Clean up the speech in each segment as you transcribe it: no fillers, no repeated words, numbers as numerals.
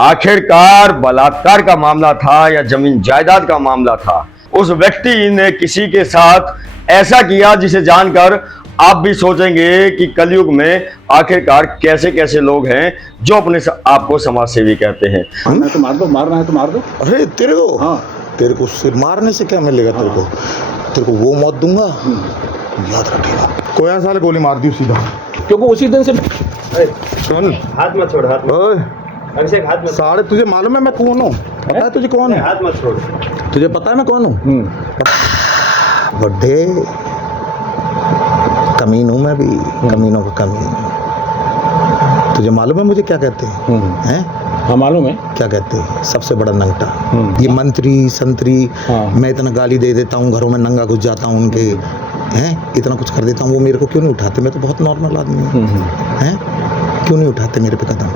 आखिरकार बलात्कार का मामला था या जमीन जायदाद का मामला था। उस व्यक्ति ने किसी के साथ ऐसा किया जिसे जानकर आप भी सोचेंगे कि कलयुग में आखिरकार कैसे कैसे लोग हैं जो अपने आप को समाज सेवी कहते हैं। मैं तो मार दो, मारना है तो मार दो। अरे तेरे को, हाँ, तेरे को सिर्फ मारने से क्या मिलेगा? तेरे को वो मौत दूंगा, याद रखेगा। कोया साल गोली मार दी सीधा, क्योंकि उसी दिन से सुन, हाथ मत छोड़, हाथ ओए अभिषेक, हाथ मत। साढ़े, तुझे मालूम है मैं कौन हूँ? पता है तुझे कौन है? हाथ मत छोड़। तुझे पता है मैं कौन हूँ? बड्ढे कमीन हूँ मैं भी, कमीनों का कमीन। तुझे मालूम है मुझे क्या कहते हैं? हाँ मालूम है। क्या कहते हैं? सबसे बड़ा नंगटा। ये मंत्री संतरी, मैं इतना गाली दे देता हूँ, घरों में नंगा घुस जाता हूँ उनके, हैं इतना कुछ कर देता हूँ, वो मेरे को क्यों नहीं उठाते? मैं तो बहुत नॉर्मल आदमी हूँ, हैं क्यों नहीं उठाते मेरे पे कदम?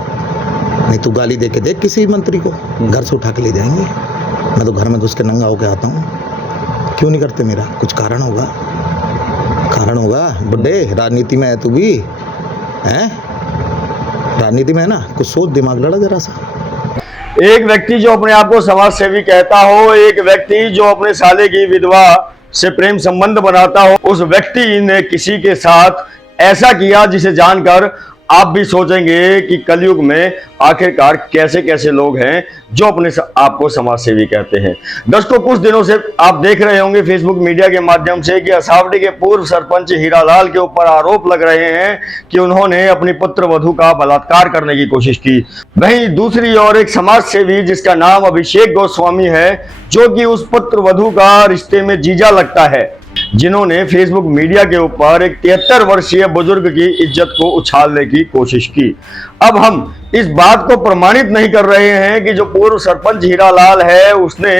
नहीं तू गाली दे के देख किसी मंत्री को, घर से उठा के ले जाएंगे। मैं तो घर में घुस के नंगा होके आता हूँ, क्यों नहीं करते? मेरा कुछ कारण होगा, कारण होगा। बुड्ढे राजनीति में है तू भी, हैं राजनीति में है ना, कुछ सोच, दिमाग लड़ा जरा सा। एक व्यक्ति जो अपने आप को समाज सेवी कहता हो, एक व्यक्ति जो अपने साले की विधवा से प्रेम संबंध बनाता हो, उस व्यक्ति ने किसी के साथ ऐसा किया जिसे जानकर आप भी सोचेंगे कि कलयुग में आखिरकार कैसे कैसे लोग हैं जो अपने आप को समाज सेवी कहते हैं। दोस्तों, कुछ दिनों से आप देख रहे होंगे फेसबुक मीडिया के माध्यम से कि असावड़ी के पूर्व सरपंच हीरालाल के ऊपर आरोप लग रहे हैं कि उन्होंने अपनी पुत्र वधू का बलात्कार करने की कोशिश की। वहीं दूसरी ओर एक समाज सेवी जिसका नाम अभिषेक गोस्वामी है, जो कि उस पुत्र वधू का रिश्ते में जीजा लगता है, जिन्होंने फेसबुक मीडिया के ऊपर एक 73 वर्षीय बुजुर्ग की इज्जत को उछालने की कोशिश की। अब हम इस बात को प्रमाणित नहीं कर रहे हैं कि जो पूर्व सरपंच हीरालाल है उसने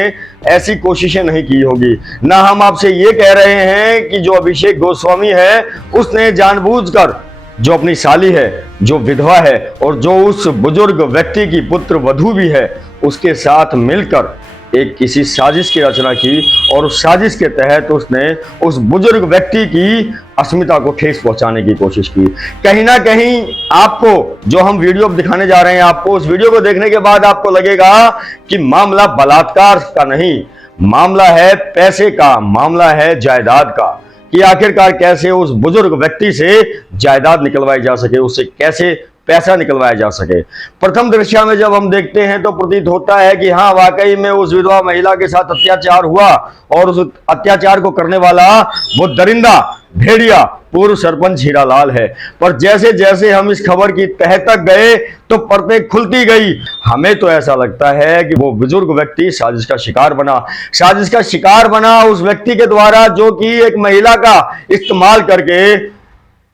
ऐसी कोशिशें नहीं की होगी, ना हम आपसे ये कह रहे हैं कि जो अभिषेक गोस्वामी है उसने जानबूझकर जो अपनी साली है, जो विधवा है और जो उस बुजुर्ग व्यक्ति की पुत्र वधू भी है, उसके साथ मिलकर एक किसी साजिश की रचना की और उस साजिश के तहत उसने उस बुजुर्ग व्यक्ति की अस्मिता को ठेस पहुंचाने की कोशिश की। कहीं ना कहीं आपको जो हम वीडियो दिखाने जा रहे हैं, आपको उस वीडियो को देखने के बाद आपको लगेगा कि मामला बलात्कार का नहीं, मामला है पैसे का, मामला है जायदाद का, कि आखिरकार कैसे उस बुजुर्ग व्यक्ति से जायदाद निकलवाई जा सके, उससे कैसे पैसा निकलवाया जा सके। प्रथम दृष्टया में जब हम देखते हैं तो प्रतीत होता है कि हाँ, वाकई में उस विधवा महिला के साथ अत्याचार हुआ और उस अत्याचार को करने वाला वो दरिंदा भेड़िया पूर्व सरपंच हीरालाल है। पर जैसे जैसे हम इस खबर की तह तक गए तो परतें खुलती गई। हमें तो ऐसा लगता है कि वो बुजुर्ग व्यक्ति साजिश का शिकार बना, साजिश का शिकार बना उस व्यक्ति के द्वारा जो कि एक महिला का इस्तेमाल करके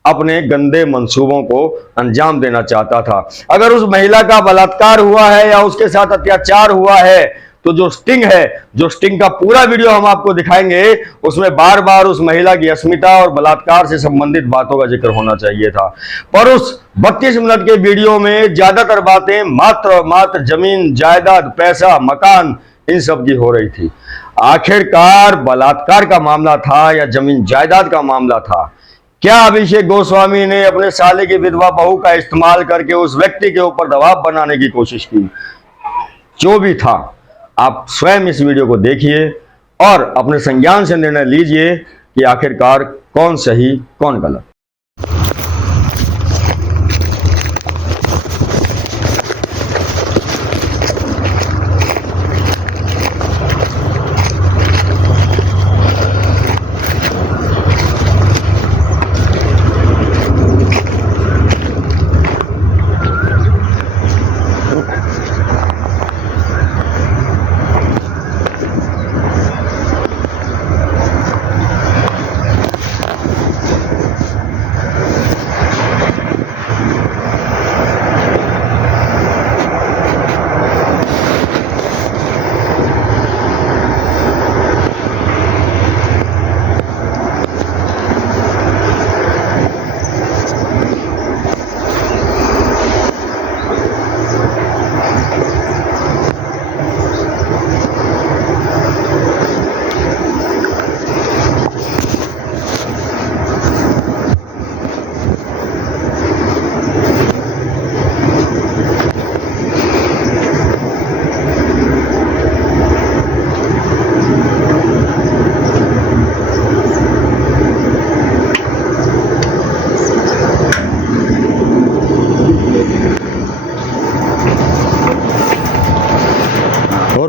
अपने गंदे मंसूबों को अंजाम देना चाहता था। अगर उस महिला का बलात्कार हुआ है या उसके साथ अत्याचार हुआ है तो जो स्टिंग है, जो स्टिंग का पूरा वीडियो हम आपको दिखाएंगे, उसमें बार बार उस महिला की अस्मिता और बलात्कार से संबंधित बातों का जिक्र होना चाहिए था। पर उस 32 मिनट के वीडियो में ज्यादातर बातें मात्र जमीन जायदाद, पैसा, मकान, इन सब की हो रही थी। आखिरकार बलात्कार का मामला था या जमीन जायदाद का मामला था? क्या अभिषेक गोस्वामी ने अपने साले की विधवा बहू का इस्तेमाल करके उस व्यक्ति के ऊपर दबाव बनाने की कोशिश की? जो भी था, आप स्वयं इस वीडियो को देखिए और अपने संज्ञान से निर्णय लीजिए कि आखिरकार कौन सही कौन गलत।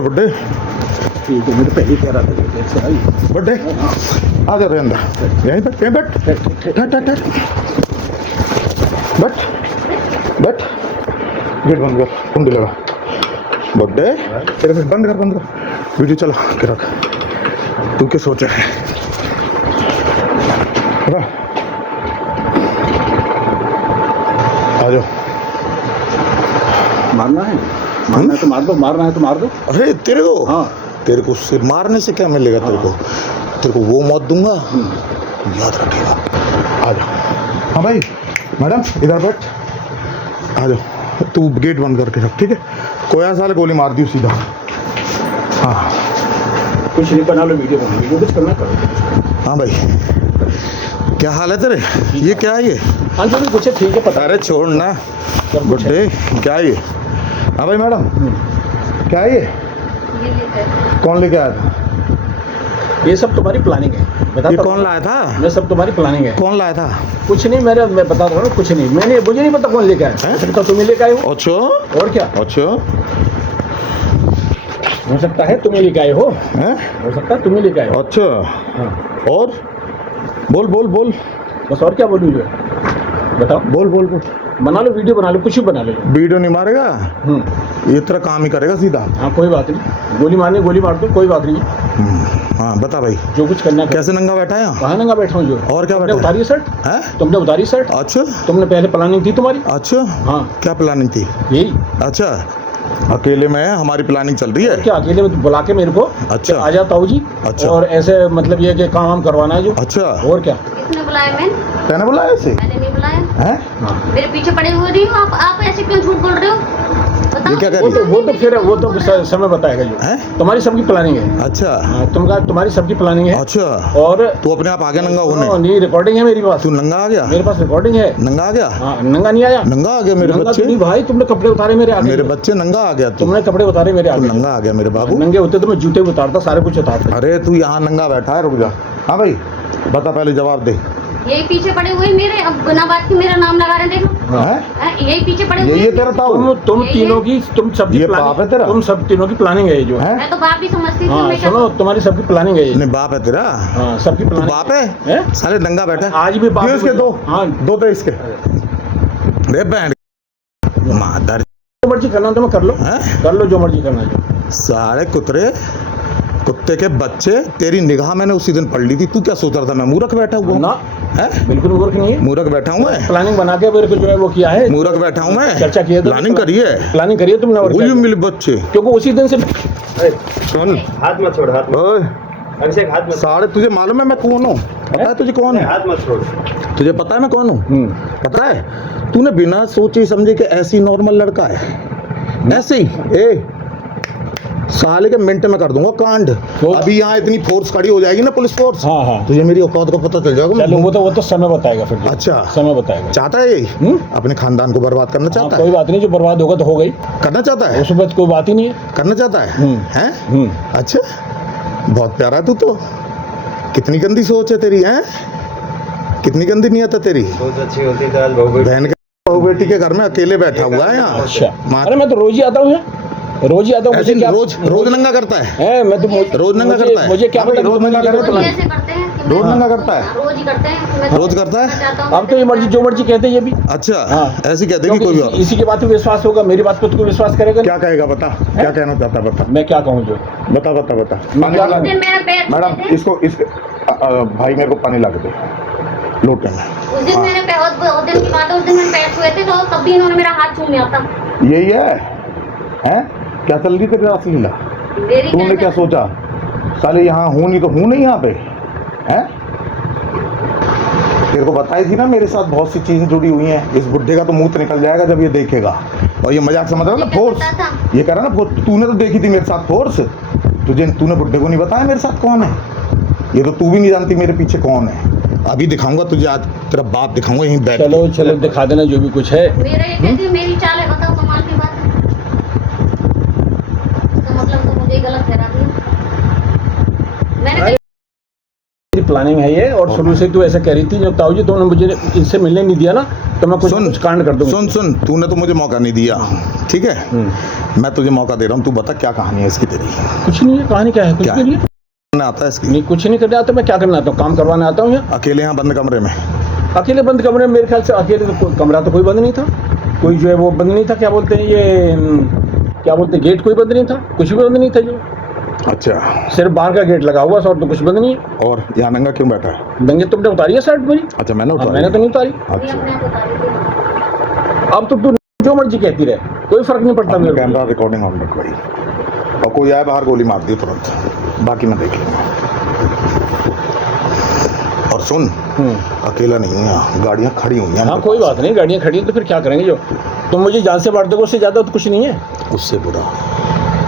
और बुड्ढे ठीक है, मेरे पहले कह रहा था कि ऐसे आई। बुड्ढे आ जा रे अंदर, यहीं बैठ, यहीं बैठ, बैठ बैठ, गेट बंद कर, कुंडी लगा। बुड्ढे तेरे से बंद कर, वीडियो चला के रख। तू क्या सोचा है? आ जाओ। मारना है तो मार दो, मारना है तो मार दो। अरे तेरे को, हाँ, तेरे को सिर्फ मारने से क्या मिलेगा? तेरे को वो मौत दूंगा, याद रखेगा। आ जाओ। हाँ भाई, मैडम इधर बैठ, आ जाओ। तू गेट बंद करके रख, ठीक है? कोई साले गोली मार दी सीधा। हाँ कुछ नहीं, बना लो वीडियो, कुछ करना करो। हाँ भाई, क्या हाल है तेरे? ये क्या है ये? हाँ जो भी कुछ है ठीक है, पता अरे छोड़ ना बुड्ढे, क्या है ये? हाँ भाई मैडम, क्या है ये? कौन लेके आया था? ये सब तुम्हारी प्लानिंग है। ये कौन लाया था? मैं सब तुम्हारी प्लानिंग है। कौन लाया था? कुछ नहीं, मैं बता रहा हूँ, कुछ नहीं, मुझे नहीं पता कौन लेके आया। तो तुम्हें लेके आए हो। अच्छा, और क्या? अच्छा, हो सकता है तुम्हें लेके आए हो। हैं? हो सकता है तुम्हें लेके आए हो। अच्छा, हाँ। और बोल बस, और क्या बोलूँ जो? बताओ। बोल बना लो वीडियो, बना लो, कुछ भी बना लो। वीडियो नहीं मारेगा, ये तेरा काम ही करेगा सीधा। हाँ कोई बात नहीं, गोली मारनी गोली मार दो, कोई बात नहीं। हाँ बता भाई, जो कुछ करना है। कैसे नंगा बैठा है? कहाँ नंगा बैठा हूँ जो? और क्या तुमने बैठा उतारी शर्ट है? तुमने उतारी शर्ट। अच्छा, तुमने पहले प्लानिंग थी तुम्हारी। अच्छा, हाँ, क्या प्लानिंग थी? यही। अच्छा, अकेले में हमारी प्लानिंग चल रही है क्या? अकेले में बुला के मेरे को। अच्छा, आ जाता हूँ जी। अच्छा, और ऐसे मतलब ये कि काम करवाना है जो। अच्छा, और क्या? किसने बुलाया? मैंने बुलाया इसे? मैंने नहीं बुलाया। हैं? हाँ। मेरे पीछे पड़े हुए नहीं हो आप ऐसे क्यों झूठ बोल रहे हो? बताओ। ये क्या कर वो रही तो है? वो तो समय बताएगा जो। हैं? तुम्हारी सबकी प्लानिंग है। अच्छा, हाँ, तुम्हारी सबकी प्लानिंग है। अच्छा, और तू अपने आप आगे नंगा होने? नहीं, रिकॉर्डिंग है मेरे पास। तू नंगा आ गया? मेरे पास रिकॉर्डिंग है। नंगा आ गया? हाँ, नंगा नहीं आया। नंगा आ गया मेरे नंगा बच्चे? तो नहीं भाई, तुमने कपड़े उतारे मेरे आगे। मेरे बच्चे नंगा आ गया तू? तुमने कपड़े उतारे मेरे तू आगे। नंगा आ गया मेरे बाबू? नंगे होते तो मैं जूते भी उतारता, सारे कुछ उतारता। अरे तू यहाँ नंगा बैठा है, रुक जा। हाँ भाई बता, पहले जवाब दे। यही पीछे पड़े हुए मेरे, अब बिना बात के मेरा नाम लगा रहे हैं, देख लो। हैं? यही पीछे पड़े हुए। ये तेरा ताऊ? तुम तीनों की, तुम सबकी ये बाप है तेरा? तुम सब तीनों की प्लानिंग है ये जो। हैं? मैं तो बाप ही समझती थी। हाँ मैं क्या सुनो, तुम्हारी सबकी प्लानिंग है ये। नहीं बाप है तेरा? हाँ, सबकी तू प्लानिंग। बाप है? हैं? साले नंगा बैठा है। आज भी बाप। ये इसके दो। हाँ, दो तो इसके। रे बैंड मादर, जो मर्जी करना तो मैं कर लो। हैं? कर लो जो मर्जी करना जो। सारे कुत्ते के बच्चे, तेरी निगाह मैंने उसी दिन पढ़ ली थी। तू क्या सोच रहा था मैं मूर्ख बैठा हुआ ना, है? बिल्कुल मूर्ख नहीं है। मूर्ख बैठा हूँ मैं? प्लानिंग बना के मेरे को जो है वो किया है। मूर्ख बैठा हूँ मैं? चर्चा की है, प्लानिंग करी है? प्लानिंग करी है तुमने। और वही क्या? मिले बच्चे, क्योंकि उसी दिन से। सुन, हाथ मत छोड़, हाथ मत। ओए अभिषेक हाथ मत। साढ़े, तुझे मालूम है मैं कौन हूँ? पता है तुझे कौन है? हाथ मत छोड़। तुझे पता है मैं कौन हूँ? पता है? तूने बिना सोचे समझे कि ऐसी नॉर्मल लड़का है, ऐसे ही ए साले के मिनट में कर दूंगा कांड। अभी यहाँ इतनी फोर्स खड़ी हो जाएगी ना, पुलिस फोर्स। हाँ हाँ, तुझे मेरी औकात का पता चल जाएगा। चलो वो तो समय बताएगा फिर। अच्छा, समय बताएगा। चाहता है यही अपने खानदान को बर्बाद करना हाँ, चाहता कोई है? बात नहीं, जो बर्बाद होगा तो हो गई। करना चाहता है? उस वक्त कोई बात ही नहीं है। करना चाहता है? हैं? अच्छा, बहुत प्यारा है तू तो। कितनी गंदी सोच है तेरी, हैं? कितनी गंदी नियत है तेरी। सोच अच्छी होती तो आज बहु बहन के बहू बेटी के घर में अकेले बैठा हुआ है यहाँ। अच्छा, माँ- अरे मैं तो रोज ही आता हूँ यहाँ, रोज ही आता हूँ। ऐसे मुझे क्या रोज नंगा करता है? मैं तो रोज नंगा करता है? मुझे क्या हाँ भाई, पता रोज नंगा तुम्हारी करता रोज है? ऐसे करते हैं कि रोज मैं- नंगा करता है? हाँ, रोज ही करते हैं। मैं रोज करता है? मैं चाहता हूँ अब तो ये मर्जी जो मर्जी कहते हैं ये भी। अच्छा, हाँ। ऐसी कह देगी कोई और? इसी की बात पे विश्वास होगा, मेरी बात पे तो कोई विश्वास करेगा क्या कहेगा बता, क्या कहना चाहता है बता, मैं क्या कहूँ जो। बता बता बता। मैं क्या- उस दिन मेरा पैर छुए मैडम थे। इसको भाई मेरे को पानी ला के दे लोटे में। उस दिन मेरे पैर, उस दिन की बात है, उस दिन मेरे पैर छुए थे तो तब भी इन्होंने मेरा हाथ छू लिया था। यही है? हैं? क्या चल रही तेरी रासलीला? मेरी तूने क्या सोचा? साले यहाँ हूँ नहीं तो हूँ नहीं यहाँ पे, हैं? तेरे को बताई थी ना मेरे साथ बहुत सी चीजें जुड़ी हुई हैं। इस बुड्ढे का तो मुंह निकल जाएगा जब ये देखेगा। और ये मजाक समझ रहा है ना, फोर्स ये कह रहा ना फोर्स। तूने तो देखी थी मेरे साथ फोर्स, तूने बुड्ढे को नहीं बताया मेरे साथ कौन है। ये तो तू भी नहीं जानती मेरे पीछे कौन है। अभी दिखाऊंगा तुझे, आज तेरा बाप दिखाऊंगा यहीं बैठ। चलो दिखा देना जो भी कुछ है। मेरा ये कहती है मेरी चाल है, बताओ कमाल की बात है। इसका मतलब तो मुझे गलत ठहरा दिया। मैंने की प्लानिंग है ये, और शुरू से तू ऐसा कह रही थी जब ताऊ जी तुमने मुझे इनसे मिलने नहीं दिया ना तो मैं कुछ कांड कर दूंगा। सुन तूने तो मुझे मौका नहीं दिया, ठीक है, मैं तुझे मौका दे रहा हूँ, तू बता क्या कहानी है इसकी तेरी? कुछ नहीं है, कहानी क्या है? कुछ क्या नहीं है, करना आता है इसकी? नहीं कुछ नहीं करने आता। मैं क्या करना आता हूँ? काम करवाने आता हूँ। यहाँ अकेले यहाँ बंद कमरे में? अकेले बंद कमरे में मेरे ख्याल से अकेले तो कमरा तो कोई बंद नहीं था, कोई जो है वो बंद नहीं था, क्या बोलते हैं ये, क्या बोलते हैं, गेट कोई बंद नहीं था, कुछ भी बंद नहीं था जो। अच्छा, सिर्फ बाहर का गेट लगा हुआ और तो कुछ बंद नहीं है। और यहाँ नंगा क्यों बैठा है? दंगे तुमने उतारी है शर्ट मेरी? अच्छा, मैंने हाँ, उतारी? मैंने तो नहीं उतारी। अच्छा, अब तो तू जो मर्जी कहती रहे, कोई फर्क नहीं पड़ता मेरे को। कैमरा रिकॉर्डिंग ऑन रख भाई, और कोई आए बाहर गोली मार दी तुरंत, बाकी मैं देख लूँगा। और सुन, अकेला नहीं है यहाँ, गाड़ियाँ खड़ी हुई हैं। हाँ कोई बात नहीं, गाड़ियाँ खड़ी हैं तो फिर क्या करेंगे? जो तुम मुझे जान से मार दोगे उससे ज़्यादा तो कुछ नहीं है। उससे बुरा?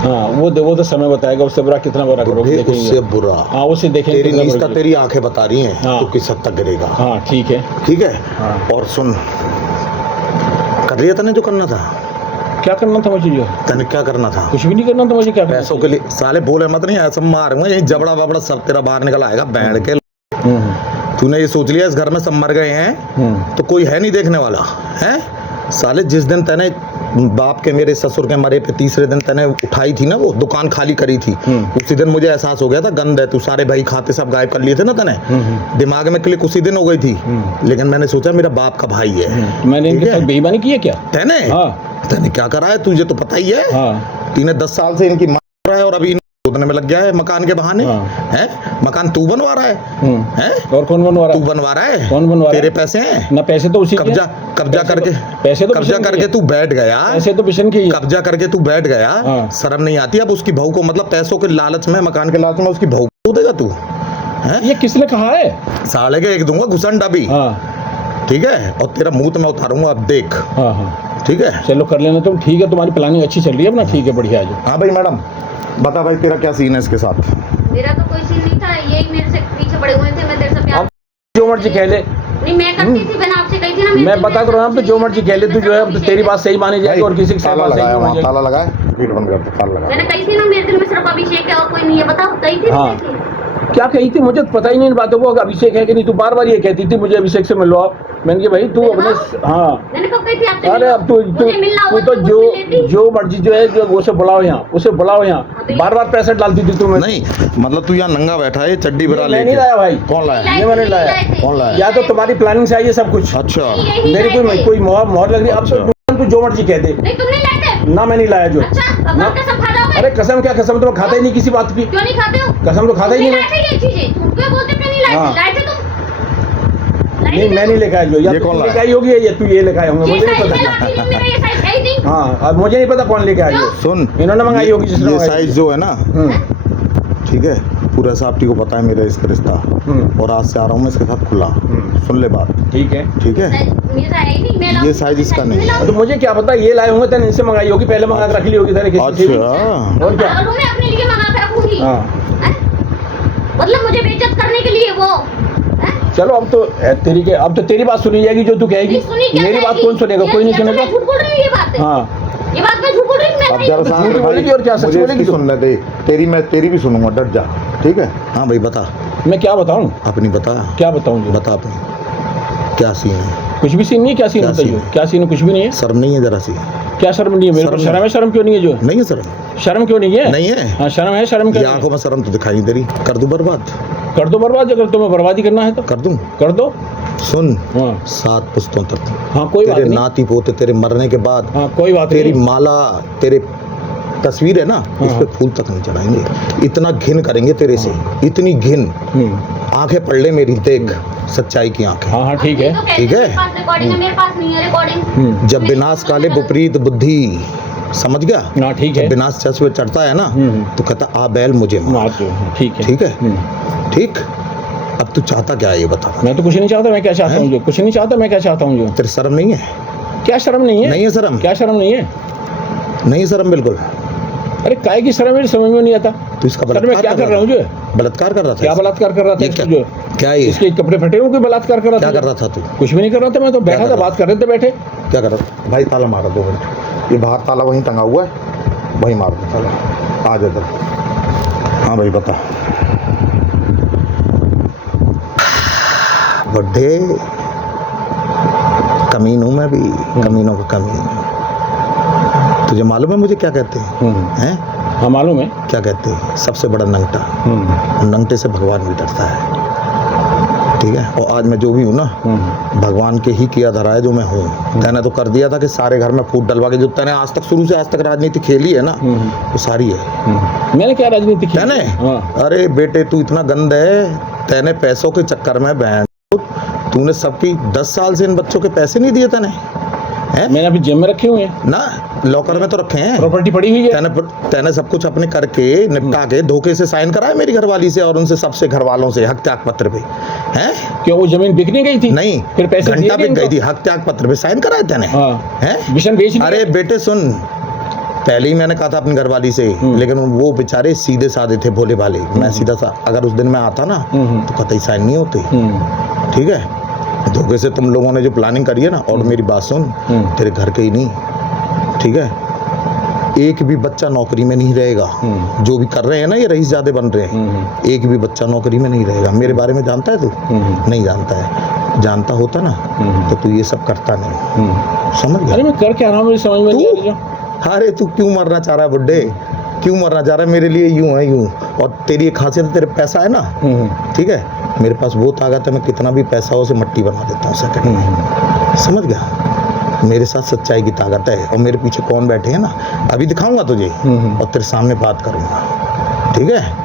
हाँ वो तो समय बताएगा, उससे बुरा कितना बुरा करोगे उससे देखेंगे। बुरा? हाँ उससे देखेंगे तेरी कितना नीच का करोगे। तेरी आंखें बता रही हैं, हाँ। तो किस हद तक गिरेगा। हाँ ठीक है। ठीक है, हाँ। और सुन, कर लिया तने जो करना था? क्या करना था मुझे? जो तने क्या करना था? कुछ भी नहीं करना था मुझे। क्या करना पैसों के लिए साले बोले मत, नहीं ऐसा मारूंगा यही जबड़ा वबड़ा सब तेरा बाहर निकल आएगा बैंड के। तूने ये सोच लिया इस घर में सब मर गए हैं तो कोई है नहीं देखने वाला है? साले जिस दिन तने बाप के मेरे ससुर के मरे पे तीसरे दिन तने उठाई थी ना वो दुकान खाली करी थी, उसी दिन मुझे एहसास हो गया था गंद है, तू सारे भाई खाते सब गायब कर लिए थे ना तने, दिमाग में क्लिक उसी दिन हो गई थी। लेकिन मैंने सोचा मेरा बाप का भाई है। मैंने इनके साथ बेईमानी की है क्या? तने? हाँ। तने क्या करा है तुझे तो पता ही है। हाँ। तूने 10 साल से इनकी मार रहा है और अभी खोदने में लग गया है मकान के बहाने। है मकान तू बनवा रहा है? और कौन बनवा रहा तू है? बनवा रहा है? कौन बनवा रहा है? तेरे पैसे हैं ना पैसे तो उसी के हैं। कब्जा करके पैसे तो कब्जा बिशन के करके हैं। तू बैठ गया। पैसे तो बिशन के ही हैं। कब्जा करके तू बैठ गया। हाँ। शर्म नहीं आती अब उसकी बहू को, मतलब पैसों के लालच में, मकान के लालच में उसकी बहू को देगा तू? ये किसने कहा है? साले के एक दूंगा घुसन डबी। हाँ ठीक है, और तेरा मुंह तो मैं उतारूंगा अब देख। हाँ हाँ ठीक है, चलो कर लेना तुम। ठीक है, तुम्हारी प्लानिंग अच्छी चल रही है अपना। ठीक है, बढ़िया है जो। हाँ भाई मैडम बता भाई तेरा क्या सीन है इसके साथ? मेरा तो कोई सीन नहीं था, यही मेरे से पीछे पड़े हुए थे। मैं तेरे से प्यार जो मर्जी कह ले। नहीं, मैं करती थी, मैंने आपसे कही थी ना। मैं बता तो रहा हूँ, जो मर्जी कह ले तू, जो है अब तेरी बात सही मानी जाएगी और किसी की ताला बात सही लगाया नहीं मानी वहाँ, ताला जाएगी। लगाया, गेट बंद कर दे, ताला लगा। मैंने कही थी ना, मेरे दिल में सिर्फ अभिषेक है और कोई नहीं है। बताओ, कही थी हाँ। नहीं कही थी? क्या कही थी मुझे तो पता ही नहीं इन बातों को। अभिषेक है कि नहीं, तू बार बार ये कहती थी मुझे अभिषेक से मिलवाओ। मैंने कहा भाई तू अपने, हाँ मैंने कब कही थी आपसे? अरे अब तू मुझे मिलना होगा तो तो मुझसे लेती। जो मर्जी जो है जो उसे बुलाओ यहाँ, उसे बुलाओ यहाँ। बार बार पैसे डालती थी तू। नहीं मतलब तू यहाँ नंगा बैठा है चड्डी भरा मैं लेके? नहीं लाया भाई। कौन लाया? ये मैंने लाया। कौन लाया? या तो तुम्हारी प्लानिंग से आई है सब कुछ। अच्छा, मेरी कोई मोहर लग रही है। अब तो तू जो मर्जी कह दे। नहीं, तुम नहीं लाते? ना मैं नहीं लाया जो। अच्छा, भगवान कसम खा जाओगे? अरे कसम क्या कसम, तो मैं खाता ही नहीं किसी बात की। क्यों नहीं खाते हो? कसम तो खाता ही नहीं मैं। लाए थे ये चीजें, तुम क्यों बोलते क्यों नहीं लाए हाँ। थे? लाए थे तुम? लाए नहीं थे मैं तुम? नहीं लेकर आया जो। या ये तो कौन तू लाया? लेकर आई होगी या तू ये लेकर आए होंगे, ये मुझे नहीं साइज में पता। लाती नहीं, मेरा ये साइज है ही नहीं। हाँ अब मुझे नहीं पता कौन लेके आई है। सुन इन्होंने मंगाई होगी जिसने ये मंगाई साइज होगी। जो है ना, ठीक है, पूरा साहब को पता है मेरा इसका रिश्ता, और आज से आ रहा हूँ मैं इसके साथ खुला। सुन ले बात, ठीक है। ठीक है? मेरा है ही नहीं। मैं लाऊं, ये साइज इसका नहीं है। तो मुझे क्या पता, ये लाए होंगे तेने इनसे मंगाई होगी, पहले मंगा के रख ली होगी तेरे किसी से भी। अच्छा, और क्या? और मैं अपने लिए मंगा के रखूंगी। हाँ हैं? मतलब मुझे बेइज्जत करने के लिए वो हैं? चलो अब तो अब तो तेरी बात सुनी जाएगी जो तू कहेगी। नहीं सुनी क्या मेरी बात जाएगी? कौन सुनेगा? कोई नहीं ये तो सुनेगा। मैं झूठ बोल रही हूँ ये बात। हाँ ये बात मैं झूठ बोल रही हूँ। मैं अब नहीं- जरा शांत झूठ भाई, बोलेगी और क्या सच मुझे बोलेगी इसकी तू? सुनने दे, तेरी भी सुनूंगा, डट जा। ठीक है? हाँ भाई बता, मैं क्या बताऊँ? अपनी बता, क्या बताऊँ जो? बता अपनी क्या सीन है? कुछ भी सीन नहीं है। क्या सीन क्या होता है सीन जो? है? क्या सीन है? कुछ भी नहीं है। शर्म नहीं है जरा सी? क्या शर्म नहीं है? मेरे को शर्म शर्म है। शर्म क्यों नहीं है जो? नहीं है शर्म? शर्म क्यों नहीं है? नहीं है? हाँ शर्म है। शर्म ये क्या? आंखों में शर्म तो दिखाई नहीं दे रही, कर दूं बर्बाद? कर दो बर्बाद। अगर तुम्हें बर्बादी करना है तो कर दूं? कर दो। सुन, हाँ 7 पुश्तों तक हाँ कोई बात तेरे नहीं। नाती पोते तेरे मरने के बाद हाँ कोई बात तेरी नहीं। माला, तेरे तस्वीर है ना, उस पे फूल तक नहीं चढ़ाएंगे। इतना घिन करेंगे तेरे से, इतनी घिन। आंखें पढ़ ले मेरी, देख सच्चाई की आंखें। हाँ हाँ ठीक है। तो कहते ठीक है? मेरे पास रिकॉर्डिंग है, मेरे पास नहीं है रिकॉर्डिंग। जब विनाश काले विपरीत बुद्धि, समझ गया? हाँ ठीक है। जब विनाश चर्च पे चढ़ता है ना, तो कहता आ बैल मुझे मार। मार दो। हाँ, ठीक है। ठीक है? ठीक। अब तू चाहता क्या है ये बता? मैं तो कुछ नहीं चाहता। मैं क्या चाहता हूँ जो? कुछ नहीं चाहता। मैं क्या चाहता हूँ जो? तेरे शर्म नहीं है? क्या शर्म नहीं है? नहीं है शर्म? क्या शर्म नहीं है? नहीं है शर्म बिल्कुल? अरे काय की शर्म है, समझ में नहीं आता। तू इसका सर मैं क्या कर रहा हूँ जो? बलात्कार कर रहा था? क्या बलात्कार कर रहा था ये इसको क्या- जो? क्या है ये? इसके कपड़े फटे हुए, कोई बलात्कार कर रहा था? क्या कर रहा था तू? कुछ भी नहीं कर रहा था। मैं तो बैठा कर था, रहा बात कर रहे थे बैठे। क्या कर रहा था? भाई ताला मारा 2 मिनट, ये बाहर ताला वहीं टंगा हुआ है, वहीं मार दो ताला। आ जा इधर। हाँ भाई बता। बुढ़े कमीन हूँ मैं भी, कमीनों का कमीन। तुझे मालूम है मुझे क्या कहते हैं? हाँ मालूम है। क्या कहते हैं? सबसे बड़ा नंगटा। नंगटे से भगवान भी डरता है, ठीक है। और आज मैं जो भी हूँ ना, भगवान के ही किया धरा है जो मैं हूँ। तैने तो कर दिया था कि सारे घर में फूट डलवा के, जो तैने आज तक शुरू से आज तक राजनीति खेली है ना, वो सारी है। मैंने क्या राजनीति की? तैने? हाँ। अरे बेटे तू इतना गंद है, तैने पैसों के चक्कर में बहन, तूने सबकी 10 साल से इन बच्चों के पैसे नहीं दिए तैने, हैं? मैंने अभी जेब में रखे हुए हैं ना, लॉकर में तो रखे हैं। प्रॉपर्टी पड़ी हुई है। तैने सब कुछ अपने करके निपटा के धोखे से साइन कराए मेरी घरवाली से और उनसे सबसे घर वालों से हक त्याग पत्र पे, हैं? क्यों वो जमीन बिकने गई थी? नहीं, फिर पैसे घंटा दिए बिक गई थी, हक त्याग पत्र पे साइन कराए तैने, हाँ। हैं? विशन बेच लिया। अरे बेटे सुन, पहले ही मैंने कहा था अपनी घरवाली से, लेकिन वो बेचारे सीधे साधे थे, भोले भाले। मैं सीधा सा अगर उस दिन मैं आता ना तो कतई साइन नहीं होते, ठीक है। धोखे से तुम लोगों ने जो प्लानिंग करी है ना, और मेरी बात सुन, तेरे घर के ही नहीं, ठीक है, एक भी बच्चा नौकरी में नहीं रहेगा। जो भी कर रहे हैं ना ये रईस ज़्यादा बन रहे हैं, एक भी बच्चा नौकरी में नहीं रहेगा। मेरे बारे में जानता है तू? नहीं जानता है। जानता होता ना तो तू ये सब करता नहीं, समझ गया? अरे मैं कर क्या रहा हूँ, मुझे समझ में नहीं आ रही। अरे तू क्यों मरना चाह रहा है बुड्ढे? क्यों मरना चाह रहा है? मेरे लिए यूं है यूं। और तेरी एक खासियत है, तेरे पैसा है ना, ठीक है, मेरे पास वो ताकत है, मैं कितना भी पैसा हो उसे मट्टी बना देता हूँ सेकंड में, समझ गया? मेरे साथ सच्चाई की ताकत है। और मेरे पीछे कौन बैठे हैं ना, अभी दिखाऊंगा तुझे और तेरे सामने बात करूंगा, ठीक है।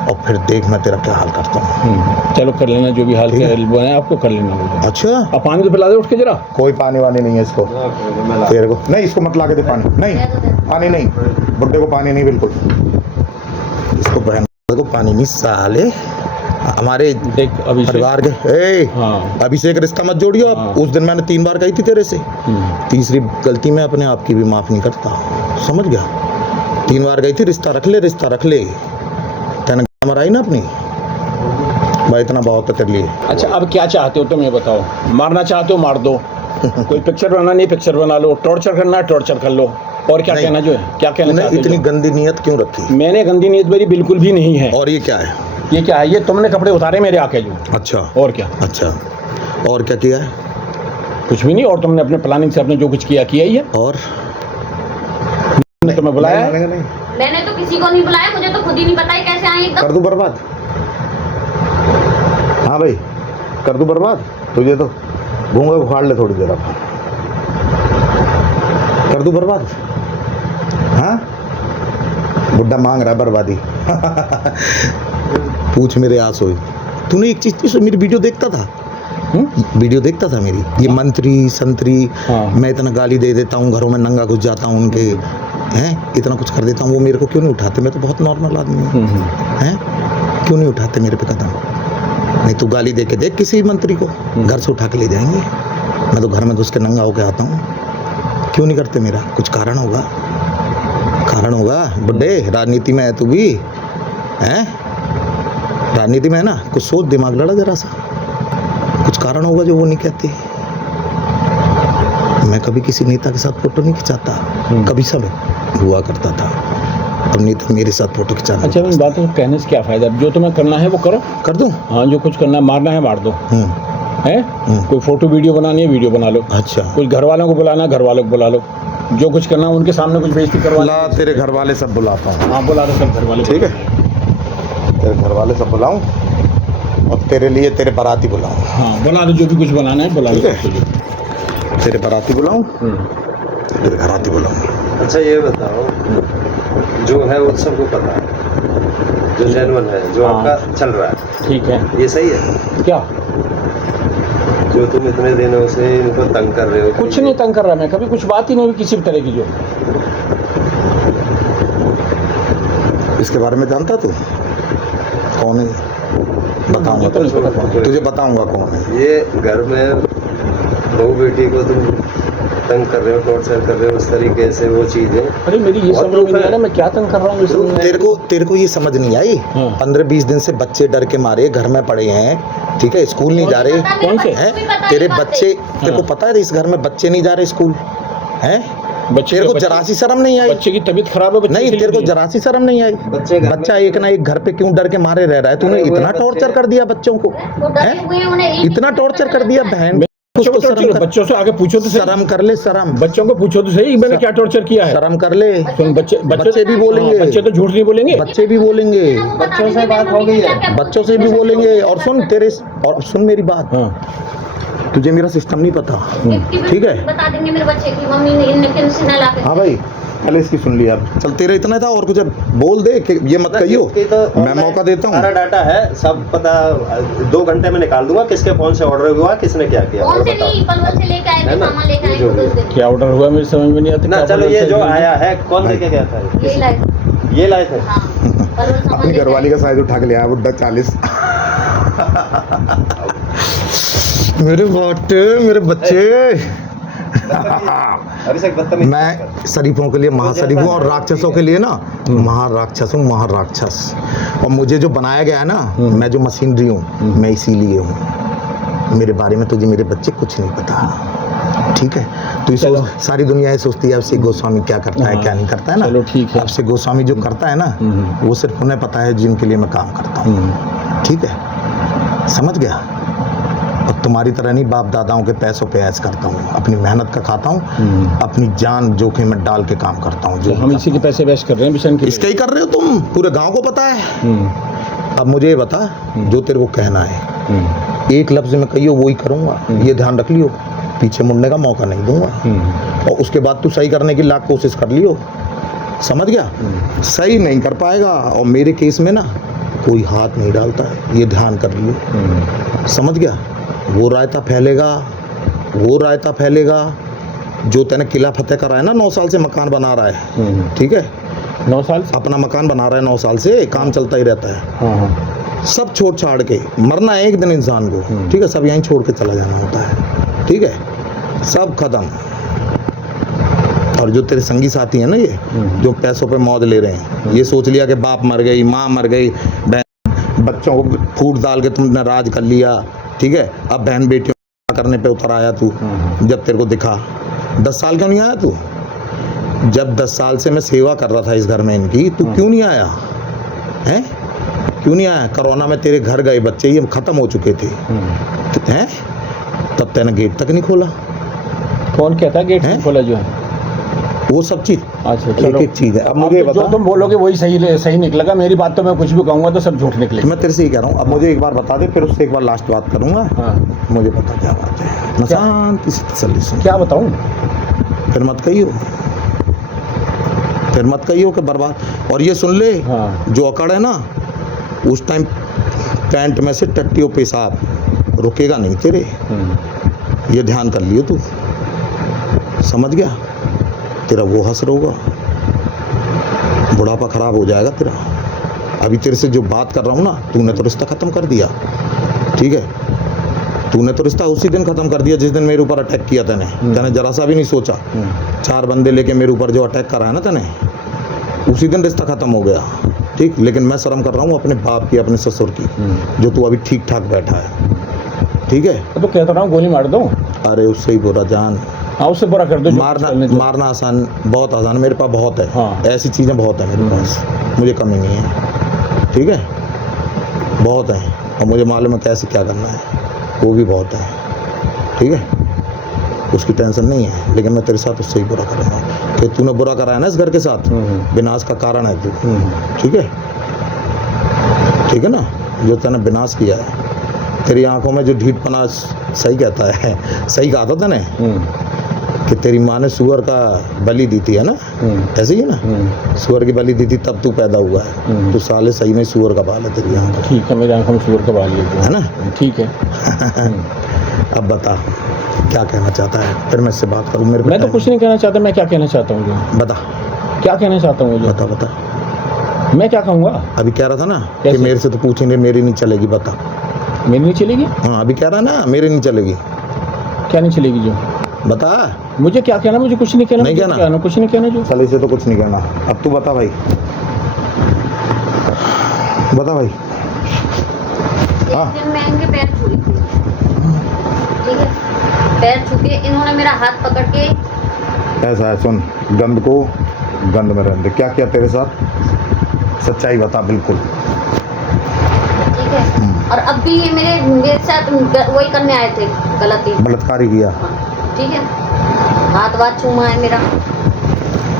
और फिर देख मैं तेरा क्या हाल करता हूँ। चलो कर लेना जो भी हाल बनाया आपको, कर लेना होगा। अच्छा, अब पानी तो पिला दे उठ के जरा। कोई पानी वानी नहीं है इसको, तेरे को नहीं, इसको मत ला के दे पानी, नहीं पानी नहीं, बुड्ढे को पानी नहीं, बिल्कुल इसको बहन को पानी नहीं। साले हमारे देख अभिषेक, परिवार के हाँ। अभिषेक रिश्ता मत जोड़ियो आप। हाँ। उस दिन मैंने 3 बार कही थी तेरे से, तीसरी गलती मैं अपने आप की भी माफ नहीं करता, समझ गया? 3 बार गई थी, रिश्ता रख ले, रिश्ता रख ले। तेने मराई ना अपनी, भाई इतना बहुत है तेरे लिए। अच्छा अब क्या चाहते हो तुम ये बताओ? मारना चाहते हो मार दो, कोई पिक्चर बनानी है पिक्चर बना लो, टॉर्चर करना है टॉर्चर कर लो, और क्या नहीं। कहना जो है, क्या कहना चाहते हो? इतनी गंदी नीयत क्यों रखी? मैंने गंदी नीयत मेरी बिल्कुल भी नहीं है। और ये क्या है? ये क्या है? ये तुमने कपड़े उतारे मेरे आके जो। अच्छा, और क्या? अच्छा, और क्या किया है? कुछ भी नहीं। और तुमने अपने प्लानिंग से अपने जो कुछ किया किया ही है। और तुम्हें बुलाया है? नहीं, मैंने तो किसी को नहीं बुलाया, मुझे तो खुद ही नहीं पता है कैसे आए एकदम। कर दूं बर्बाद? हाँ भाई, कर दूं बर्बाद? तुझे तो घूंगा उखाड़ ले थोड़ी देर, अब कर दूं बर्बाद? हाँ, बुड्ढा मांग रहा है बर्बादी। पूछ मेरे आस हुई। तूने एक चीज मेरी वीडियो देखता था? वीडियो देखता था मेरी? ये मंत्री संतरी, हाँ। मैं इतना गाली दे देता हूँ, घरों में नंगा घुस जाता हूँ उनके, हैं, इतना कुछ कर देता हूँ, वो मेरे को क्यों नहीं उठाते? मैं तो बहुत नॉर्मल आदमी हूँ, हैं, क्यों नहीं उठाते मेरे पे कदम? नहीं तू गाली दे के देख किसी मंत्री को, घर से उठा के ले जाएंगे। मैं तो घर में घुस के नंगा होके आता हूँ, क्यों नहीं करते? मेरा कुछ कारण होगा, कारण होगा बुड्ढे। राजनीति में है तू भी, हैं, राजनीति में है ना, कुछ सोच, दिमाग लड़ा जरा सा, कुछ कारण होगा जो वो नहीं कहते। मैं कभी किसी नेता के साथ फोटो नहीं खिंचाता, कभी सब हुआ करता था, अब नहीं तो मेरे साथ फोटो खिंचाना। अच्छा इन बातों को कहने से क्या फायदा? जो तुम्हें करना है वो करो। कर दूं? हाँ, जो कुछ करना है, मारना है मार दो, है? कोई फोटो वीडियो बनानी है वीडियो बना लो। अच्छा, कुछ घर वालों को बुलाना है घर वालों को बुला लो, जो कुछ करना है उनके सामने कुछ बेइज्जती करवा ला तेरे घर वाले सब बुलाता हूँ। हाँ बुला दो सब घर वाले, ठीक है, तेरे घर वाले सब बुलाऊं और तेरे लिए तेरे बाराती बुलाऊं। हाँ बुला दो, जो भी कुछ बनाना है बुला लो। ठीक है, तेरे बाराती बुलाऊं, तेरे घराती बुलाऊं। अच्छा ये बताओ, जो है वो सबको पता है, जो जेन्युइन है, जो हाँ। आपका चल रहा है, ठीक है, ये सही है? क्या जो तुम इतने दिनों से इनको तंग कर रहे हो? कुछ नहीं तंग कर रहा मैं, कभी कुछ बात ही नहीं हुई किसी भी तरह की। जो इसके बारे में जानता तू कौन है? बताऊंगा मुझे तो नहीं पता कौन है। तुझे बताऊंगा कौन है। ये घर में बहू बेटी को तुम तंग कर रहे हो, टॉर्चर कर रहे हो, उस तरीके से वो चीजें। अरे मेरी ये बहुत समझ में नहीं लोग आ रहा मैं क्या तंग कर रहा हूँ, ये समझ में नहीं आ रहा। तेरे को ये समझ नहीं आई? हाँ। 15-20 दिन से बच्चे डर के मारे घर में पड़े हैं, ठीक है, स्कूल नहीं जा रहे कौन से? हैं? तेरे बच्चे, तेरे को हाँ। पता है इस घर में बच्चे नहीं जा रहे स्कूल, हैं? बच्चे तेरे को बच्चे- जरा सी शर्म नहीं आई? बच्चे की तबीयत खराब है, बच्चे नहीं, के लिए तेरे को नहीं है। जरा सी शर्म नहीं आई? बच्चे घर में- बच्चा एक ना एक घर पे क्यों डर के मारे रह रहा है? तूने अरे वो इतना बच्चे- टॉर्चर कर दिया बच्चों को, वो डरे हैं? हुए हैं, उन्हें एक इतना ही टॉर्चर पता कर दिया चलता है। बहन। कुछ बच्चों तो को शर्म torture- कर, बच्चों से आगे पूछो तो सही, शर्म कर ले, शर्म बच्चों को पूछो तो सही मैंने क्या टॉर्चर किया है। शर्म कर ले। सुन बच्चे बच्चे भी हाँ, बोलेंगे, बच्चे तो झूठ नहीं बोलेंगे। बच्चे भी बोलेंगे, वो बता बच्चों से देंगे, बात मम्मी हो गई ने है। क्या-क्या बच्चों से भी बोलेंगे। और सुन तेरे, और सुन मेरी बात, हाँ तुझे मेरा सिस्टम नहीं पता, ठीक है? बता देंगे मेरे बच्चे की मम्मी ने इनने किनसे ना लाके हाँ भाई, पहले इसकी सुन लिया। चल तेरा इतना था, और कुछ बोल दे कि ये मत कहियो। इसकी तो मैं मौका देता सारा हूँ। डाटा है, सब पता 2 घंटे में निकाल दूंगा किसके फोन से ऑर्डर हुआ, किसने क्या किया। कौन और से बताओ। नहीं पलवल से लेके आए है थे, ना? सामान लेके आए जो थे भी। उस दिन। क्या ऑर्डर हुआ मेरे समझ में नहीं आता। ना क्या चलो, ऑर्डर ये से- जो आया है कौन भाई। लेके गया था? ये लाए ये लाए थे। हाँ पलवल सामान अपनी लेके घरवाली आए। का साइज उठा के ले आया बुड्ढा 40। मेरे बाटे, मेरे बच्चे। अभिषेक बदतमीज। मैं शरीफों के लिए महाशरीफ हूँ और राक्षसों के लिए ना महाराक्षस हूँ, महाराक्षस। और मुझे जो बनाया गया है ना, मैं जो मशीनरी हूँ, मैं इसीलिए हूँ। मेरे बारे में तुझे मेरे बच्चे कुछ नहीं पता, ठीक है? तो इस सारी दुनिया ये सोचती है अभिषेक गोस्वामी क्या करता है, क्या नहीं करता है ना। चलो ठीक है। अभिषेक गोस्वामी जो करता है ना, वो सिर्फ उन्हें पता है जिनके लिए मैं काम करता हूँ, ठीक है? समझ गया? और तुम्हारी तरह नहीं बाप दादाओं के पैसों पे ऐश करता हूँ, अपनी मेहनत का खाता हूँ, अपनी जान जोखिम में डाल के काम करता हूँ। जो हम इसी के पैसे वेस्ट कर रहे हैं बिशन के लिए। इसका ही कर रहे हो तुम, पूरे गांव को पता है। अब मुझे ये बता, जो तेरे को कहना है एक लफ्ज में कहियो वही करूँगा, ये ध्यान रख लियो, पीछे मुड़ने का मौका नहीं दूंगा। और उसके बाद तू सही करने की लाख कोशिश कर लियो, समझ गया? सही नहीं कर पाएगा, और मेरे केस में ना कोई हाथ नहीं डालता है, ये ध्यान कर लियो, समझ गया? वो रायता फैलेगा जो तैने किला फतेह करा है ना, 9 साल से मकान बना रहा है, ठीक है? 9 साल से। अपना मकान बना रहा है 9 साल से, काम चलता ही रहता है। हाँ सब छोड़ छाड़ के मरना है एक दिन इंसान को, ठीक है? सब यहीं छोड़ के चला जाना होता है, ठीक है? सब खत्म। और जो तेरे संगी साथी हैं ना, ये जो पैसों पे मौज ले रहे हैं, ये सोच लिया कि बाप मर गई, माँ मर गई, बच्चों को फूट डाल के तुमने राज कर लिया, ठीक है? अब बहन बेटियों करने पे उतर आया तू, जब तेरे को दिखा। 10 साल क्यों नहीं आया तू? जब 10 साल से मैं सेवा कर रहा था इस घर में इनकी, तू क्यों नहीं आया हैं? क्यों नहीं आया? कोरोना में तेरे घर गए बच्चे, ये खत्म हो चुके थे, हैं? तब तैने गेट तक नहीं खोला। कौन कहता है गेट हैं? नहीं खोला जो है? वो सब चीज अच्छा एक चलो। एक चीज है। अब अब मुझे जो बता, तुम बोलोगे वही सही निकलेगा। मेरी बात तो मैं कुछ भी कहूँगा तो सब झूठ निकलेगा। मैं तेरे से ही कह रहा हूँ, अब मुझे एक बार बता दे, फिर उससे एक बार लास्ट बात करूंगा। हाँ मुझे पता क्या बात है, मैं शांति से तसल्ली सुन। क्या बताऊँ? फिर मत कहियो कि बर्बाद। और ये सुन ले, हाँ जो अकड़ है ना, उस टाइम पैंट में से टट्टी और पेशाब रुकेगा नहीं तेरे, ये ध्यान कर लियो तू, समझ गया? तेरा वो हसर होगा, बुढ़ापा खराब हो जाएगा तेरा। अभी तेरे से जो बात कर रहा हूँ ना, तूने तो रिश्ता ख़त्म कर दिया, ठीक है? तूने तो रिश्ता उसी दिन ख़त्म कर दिया जिस दिन मेरे ऊपर अटैक किया तैने जरा सा भी नहीं सोचा। 4 बंदे लेके मेरे ऊपर जो अटैक करा है ना तैने, उसी दिन रिश्ता ख़त्म हो गया, ठीक? लेकिन मैं शर्म कर रहा हूँ अपने बाप की, अपने ससुर की, जो तू अभी ठीक ठाक बैठा है, ठीक है? तो कहता रहा हूँ गोली मार दो। अरे उससे ही बुरा जान, हाँ उससे बुरा कर दो। मारना आसान, बहुत आसान है, मेरे पास बहुत है। हाँ। ऐसी चीज़ें बहुत है मेरे पास, मुझे कमी नहीं है, ठीक है? बहुत है, और मुझे मालूम है कैसे क्या करना है, वो भी बहुत है, ठीक है? उसकी टेंशन नहीं है, लेकिन मैं तेरे साथ उससे ही बुरा करूँगा, कि तूने बुरा करा है ना इस घर के साथ, विनाश का कारण है तू, ठीक है? ठीक है ना? जो तूने विनाश किया है, तेरी आंखों में जो ढीठपना, सही कहता है, सही कहा था तूने कि तेरी माँ ने सुअर का बलि दी थी, है ना? ऐसे ही है ना? सुअर की बलि दी थी तब तू पैदा हुआ है, तो साले सही में सुअर का बाल है तेरी आंखों, ठीक है, मेरी आंखों में सुअर का बाल है ना? ठीक है। अब बता क्या कहना चाहता है, फिर मैं इससे बात करूँ। मेरे को मैं तो टाइम- कुछ नहीं कहना चाहता। मैं क्या कहना चाहता हूँ जो? बता क्या कहना चाहता हूँ जो? बता। मैं क्या कहूँगा? अभी कह रहा था ना कि कैसे? मेरे से तो पूछेंगे, मेरी नहीं चलेगी, बता। मेरी नहीं चलेगी? हाँ, अभी कह रहा ना मेरी नहीं चलेगी, क्या नहीं चलेगी जो? बता। मुझे क्या कहना? मुझे कुछ नहीं कहना। नहीं मुझे कहना? कहना कुछ नहीं कहना जो। चल, इसे तो कुछ नहीं कहना। अब तू बता भाई, बता भाई। हाँ। एक दिन मैं इनके पैर छुई थी, ठीक है? पैर छू के इन्होंने मेरा हाथ पकड़ के ऐसा है, सुन, गंद को गंद में रहने दे। क्या किया तेरे साथ, सच्चाई बता बिल्कुल। ठीक है। और अब भी ये मेरे साथ वही करने आए थे, गलती। बलात्कारी किया। ठीक है। हाथ वाथ चूमा है मेरा।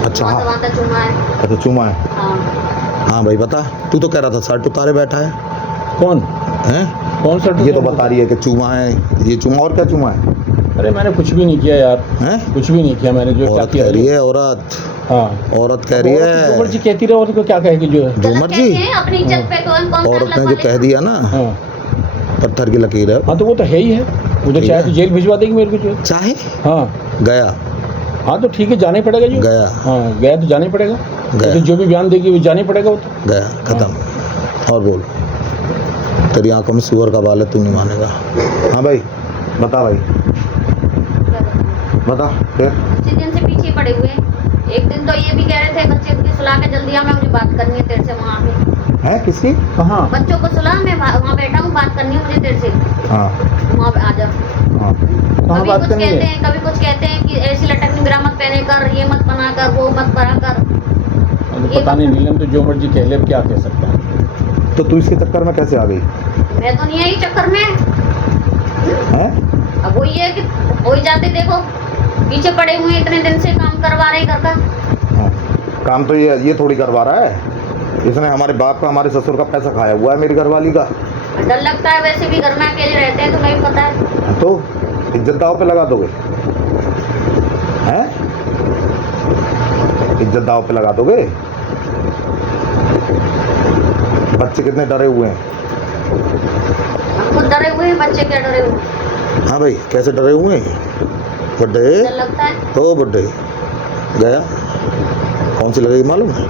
अच्छा हाँ, माथा चूमा है। अच्छा चूमा है। हाँ। हाँ भाई बता, तू तो कह रहा था शर्ट उतारे बैठा है। कौन हैं? कौन सा? ये तो बता रही है कि चूमा है, ये चूमा, और क्या चूमा है? अरे मैंने कुछ भी नहीं किया यार, हैं? कुछ भी नहीं किया मैंने। जो क्या औरत किया कह रही है, औरत, हाँ औरत कह रही जो है। मर्जी कहती रहे, औरत को क्या कहेगी जो है। जो गलत मर्जी, कहते हैं, अपनी इज्जत पे कौन कौन सा औरत ने लगवा जो कह लेगा? दिया ना, हाँ पत्थर की लकीर है। हाँ तो वो तो है ही है, वो तो ठीक चाहे है। तो जेल भिजवा देगी मेरे को जो। चाहे हाँ गया, हाँ तो ठीक है, जाना ही पड़ेगा जो। गया, हाँ गया तो जाना ही पड़ेगा। गया। तो जो भी बयान देगी वो जाना ही पड़ेगा वो तो। गया, खत्म। और बोल, तेरी आंखों में सुअर का बाल है, तू नहीं मानेगा। हाँ भाई बता, भाई बता फिर। उसी दिन से पीछे पड़े हुए हैं। एक दिन तो ये भी कह रहे थे बच्चे को सुला के जल्दी आ, मैं मुझे बात करनी है तेरे से वहाँ पे। है किसकी? कहाँ? बच्चों को सुला, मैं वहाँ बैठा हूँ, बात करनी है मुझे तेरे से, हाँ वहाँ पे आ जा। हाँ, कहाँ कभी बात कुछ करनी कहते है? हैं, कभी कुछ कहते हैं कि ऐसी लटक निगरा मत पहने कर, ये मत बना कर, वो मत बना कर। तो पता नहीं नीलम, तो जो मर्जी कह ले, अब क्या कह सकता है। तो तू इसके चक्कर में कैसे आ गई? मैं तो नहीं आई चक्कर में। हैं? अब वही है कि हो ही जाते, देखो पीछे पड़े हुए हैं, इतने दिन से काम करवा रहे हैं घर का। हाँ, काम तो ये थोड़ी करवा रहा है, इसने हमारे बाप का, हमारे ससुर का पैसा खाया हुआ है, मेरी घरवाली का। डर लगता है, वैसे भी घर में अकेले रहते हैं, तुम्हें भी पता है। तो इज्जत दाव पे लगा दोगे? हैं? इज्जत दाव पे लगा दोगे? बच्चे कितने डरे हुए हैं। हम खुद डरे हुए हैं, बच्चे क्या डरे हुए हैं? हाँ भाई, कैसे डरे हुए हैं बड्डे? डर लगता है। ओ बड्डे गया, कौन सी लगेगी मालूम है?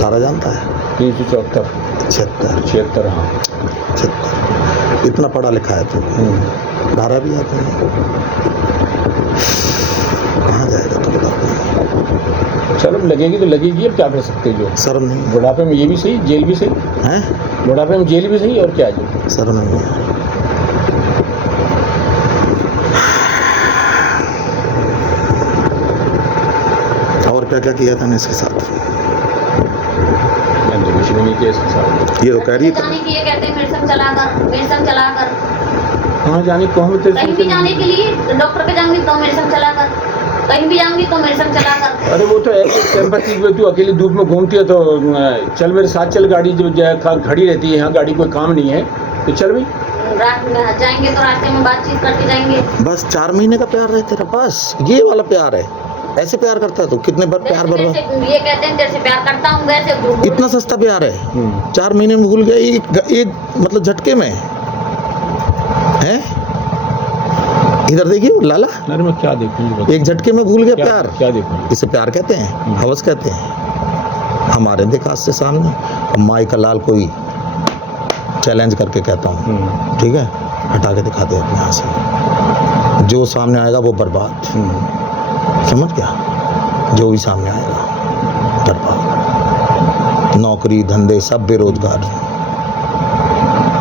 तारा जानता है? 374 76 76। हाँ 76। इतना पढ़ा लिखा है तू, धारा भी आती है। कहाँ जाएगा तू बता? चलो लगेगी तो लगेगी, अब क्या कर सकते हैं जो। शर्म नहीं है? बुढ़ापे में ये भी सही, जेल भी सही। हैं? बुढ़ापे में जेल भी सही, और क्या है जो। शर्म नहीं है? और क्या क्या किया था ने इसके साथ? मैंने तो कुछ भी नहीं किया इसके साथ। ये तो कह रही है। जाने की ये कहते हैं मेरे संग चला कर, मेरे संग चला कर। कहाँ जाने को? हम तेरे कहीं भी जाने के लिए डॉक्टर के जाऊंगी तो मेरे संग चला कर, कहीं भी जाऊंगी तो मेरे संग चला कर। अरे वो तो ऐसे सिंपैथी में, तू अकेली धूप में घूमती है तो चल मेरे साथ चल, गाड़ी जो खड़ी रहती है यहाँ, गाड़ी कोई काम नहीं है तो चल भाई। रात में जाएंगे तो रास्ते में बातचीत करते जाएंगे। बस 4 महीने का प्यार है तेरा, बस ये वाला प्यार है? ऐसे प्यार करता है तू? कितने बार प्यार बर्बाद। ये कहते हैं तेरे से प्यार करता हूँ, वैसे इतना सस्ता प्यार है? 4 महीने में भूल गया, एक मतलब झटके में हैं? इधर देखिए लाला, अरे मैं क्या देखूँ, एक झटके में भूल गया प्यार। क्या देखूँ? इसे प्यार कहते हैं? हवस कहते हैं? हमारे देखा से सामने माई का लाल कोई चैलेंज करके कहता हूँ, ठीक है, हटा के दिखा दे अपने यहाँ से, जो सामने आएगा वो बर्बाद। समझ गया? जो भी सामने आएगा बर्बाद। नौकरी धंधे सब बेरोजगार।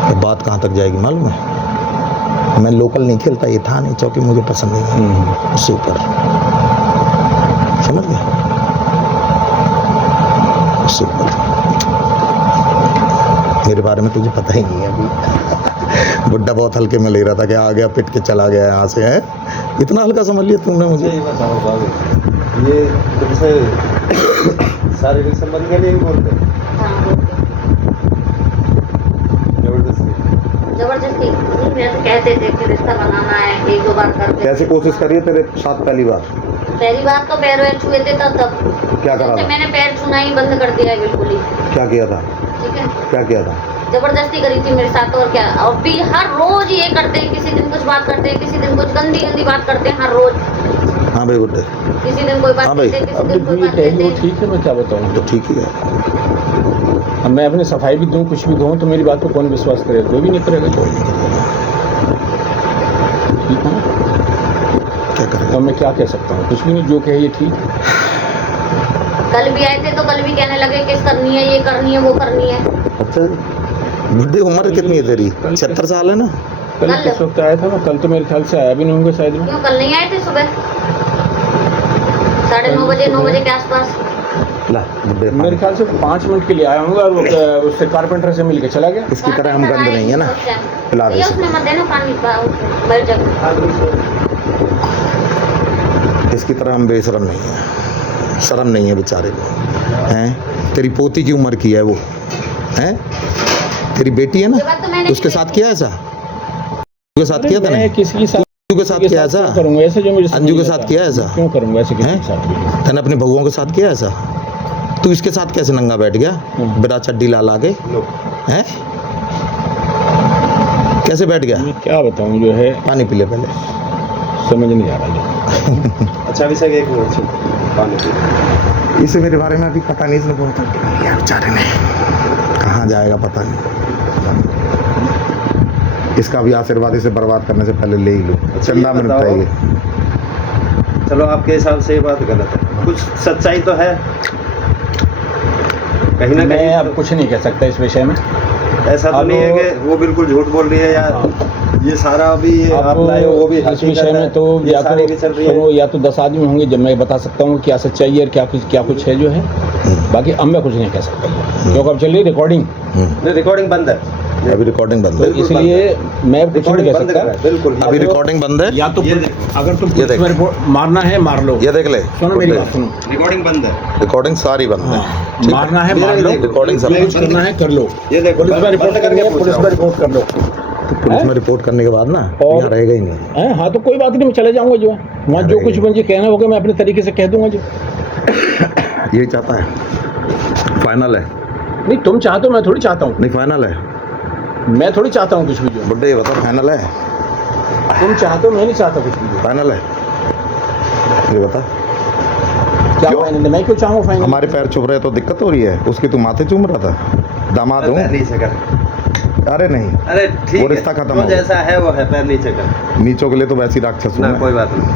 तो बात कहाँ तक जाएगी मालूम है? मैं लोकल नहीं खेलता, ये था नहीं, चौकी मुझे पसंद नहीं है, सुपर। समझ गया? सुपर। मेरे बारे में तुझे पता ही नहीं है अभी। बुड्ढा बहुत हल्के में ले रहा था कि आ गया पिट के चला गया यहाँ से, है इतना हल्का समझ लिया तुमने मुझे। ये बताओ बाबू, ये तुमसे शारीरिक संबंध के लिए बोलते हैं? हाँ, जबरदस्ती मेरे से कहते थे कि रिश्ता बनाना है, 1-2 बार करते। कैसे कोशिश करी है तेरे साथ पहली बार? पहली बार तो पैर वैर छुए थे तब क्या करा था? मैंने पैर छूना ही बंद कर दिया है बिल्कुल ही। क्या किया था? ठीक है, क्या किया था? जबरदस्ती करी थी मेरे साथ, और क्या। और भी हर रोज ये करते हैं, किसी दिन कुछ बात करते हैं, किसी दिन कुछ गंदी गंदी बात करते हैं, हर रोज। हाँ भाई बुड्ढे, किसी दिन कोई बात हाँ भाई, करते हैं, अब किसी दिन कोई ये बात कहेगी करते वो हैं। ठीक है, मैं क्या बताऊँ। तो ठीक ही है। अब मैं अपनी सफाई भी दूँ, कुछ भी दूँ, तो मेरी बात पर कौन विश्वास करेगा? कोई भी नहीं करेगा। ठीक है ना? क्या करेगा? तो मैं क्या कह सकता हूँ? कुछ भी नहीं, जो कहे ये ठीक। कल भी आए थे तो कल भी कहने लगे किस करनी है, ये करनी है, वो करनी है। अच्छा, बुड्ढे उम्र कितनी है तेरी? 76 साल है ना? कल किस वक्त आया था मैं? कल तो मेरे ख्याल से आया भी नहीं होंगे शायद में। क्यों कल नहीं आए थे सुबह? 9:30 बजे 9 बजे के आसपास। ला बुड्ढे मेरे ख्याल से 5 मिनट के लिए आया हूँ और वो उससे कारपेंटर से मिल के चला गया। इसकी तरह हम गंद नहीं है ना, पिला दे ये इसे। उसमें मत देना पानी भर जग। इसकी तरह हम बेशरम नहीं है, शर्म नहीं है बेचारे को। हैं तेरी पोती की उम्र की है वो, हैं तेरी बेटी है ना, ये बात तो मैंने तो उसके साथ किया ऐसा, उसके साथ किया था मैं नहीं, किसी के साथ अंजू के साथ किया ऐसा, क्यों करूंगा ऐसे जो मेरे से अंजू के नहीं साथ होता। किया ऐसा? क्यों करूंगा ऐसे किसी हैं? के साथ भी? तैने अपने बहुओं के साथ किया ऐसा? तू इसके साथ कैसे नंगा बैठ गया बिना चड्डी ला ला के? हैं कैसे बैठ गया? मैं क्या बताऊं, जो है पानी पी ले पहले। समझ नहीं आ रहा जो। अच्छा अभिषेक एक मिनट पानी पी। इसे मेरे बारे में अभी पता नहीं, इसने बहुत किया बेचारे ने, कहाँ जाएगा पता नहीं। इसका भी आशीर्वाद इसे बर्बाद करने से पहले ले ही लो। अच्छा, चंदा ये में बताओ। निपटाइए। चलो आपके हिसाब से ये बात गलत है, कुछ सच्चाई तो है कहीं ना मैं कहीं। अब कुछ नहीं कह सकता इस विषय में। ऐसा तो अब नहीं है कि वो बिल्कुल झूठ बोल रही है, या ये सारा अभी अब आप लाए हो वो भी इस हकीकत विषय में है, तो ये या सारी भी तो चल रही है। सुनो, या तो 10 आदमी होंगे जब मैं बता सकता हूँ क्या सच्चाई है और क्या कुछ है जो है। बाकी अब मैं कुछ नहीं कह सकता क्योंकि अब चल रही रिकॉर्डिंग, नहीं, रिकॉर्डिंग बंद है, अभी रिकॉर्डिंग बंद तो है, इसलिए मैं कुछ नहीं रिकॉर्डिंग कह बंद कर रहा सकता। है बिल्कुल। अभी रिकॉर्डिंग बंद है। या तो ये अगर तुम ये पुलिस देख। में रिपोर्ट मारना है मार लो। ये देख ले, सुनो मेरी बात सुनो, रिकॉर्डिंग बंद है, रिकॉर्डिंग सारी बंद है। ठीक है? मारना है मार लो, रिकॉर्डिंग सब कुछ करना है कर लो। ये देखो पुलिस में रिपोर्ट करनी है पुलिस में रिपोर्ट कर लो। तो पुलिस में रिपोर्ट करने के बाद ना और- यहाँ रहेगा ही नहीं। हैं? हाँ तो कोई बात नहीं, मैं चले जाऊंगा जो है वहाँ जो कुछ मुझे कहना होगा मैं अपने तरीके से कह दूंगा जो। यही चाहता है, फाइनल है? नहीं तुम चाहते हो, मैं थोड़ी चाहता हूँ, नहीं फाइनल है मैं थोड़ी चाहता हूँ कुछ भी जो। बुड्ढे, ये बता फाइनल है? तुम चाहते हो, मैं नहीं चाहता कुछ भी जो। फाइनल है ये बता। क्या क्यों? फाइनल? मैं क्यों चाहूँगा फाइनल? हमारे पैर चुभ रहे तो दिक्कत हो रही है, उसकी तू माथे चूम रहा था। दामाद हूँ? पैर नीचे कर, अरे नहीं, अरे ठीक वो है, रिश्ता खत्म जो हो गया। जैसा है वो है, पैर नीचे कर नीचों के लिए तो वैसी राक्षस हूँ ना, मैं। कोई बात नहीं।